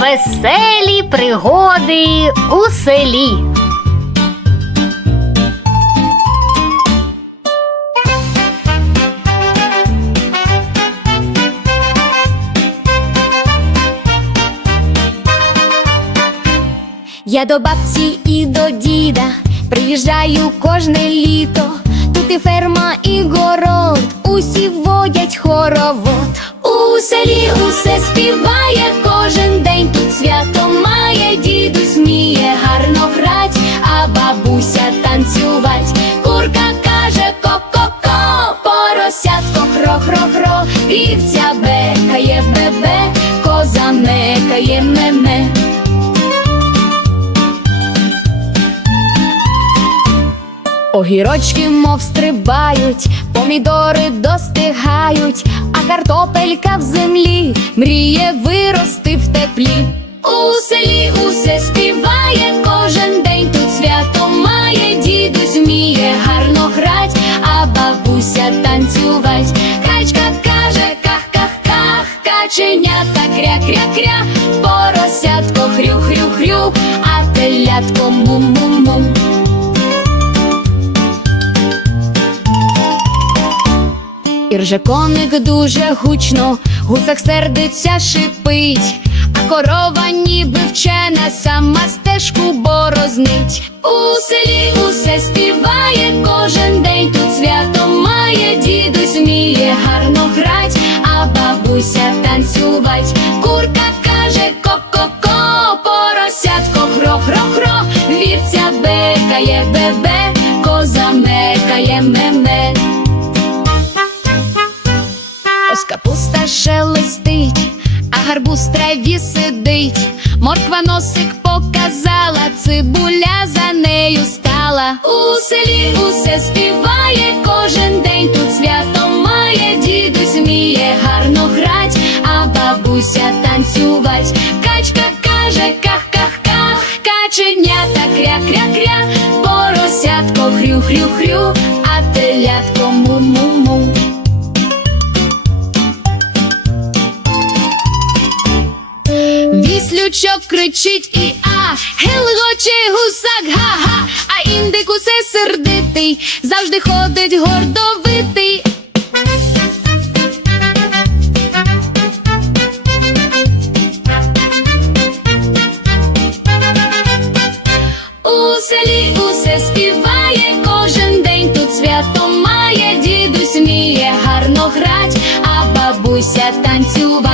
Веселі пригоди у селі. Я до бабці і до діда приїжджаю кожне літо. Тут і ферма, танцювать. Курка каже ко-ко-ко, поросятко хро-хро-хро, вівця бекає бебе, коза мекає ме-ме. Огірочки, мов стрибають, помідори достигають, а картопелька в землі мріє вирости в теплі. У селі усе каченята кря-кря-кря, поросятко хрю-хрю-хрю, а телятко му-му-му. І рже коник дуже гучно, гусак сердиться шипить, а корова ніби вчена, сама стежку борознить. У селі усе співає бекає бебе, коза мекає ме-ме. Ось капуста шелестить, а гарбуз траві сидить. Морква носик показала, цибуля за нею стала. У селі усе співає кожен день. Тут свято має, дідусь вміє гарно грать, а бабуся танцювать. Качка каже ках-ках-ках, каченята хрю-хрю-хрю, а телятко му-му-му. Віслючок кричить і а, гелгоче гусак, га-га, а індик усе сердитий, завжди ходить гордовитий. Бабуся танцювать.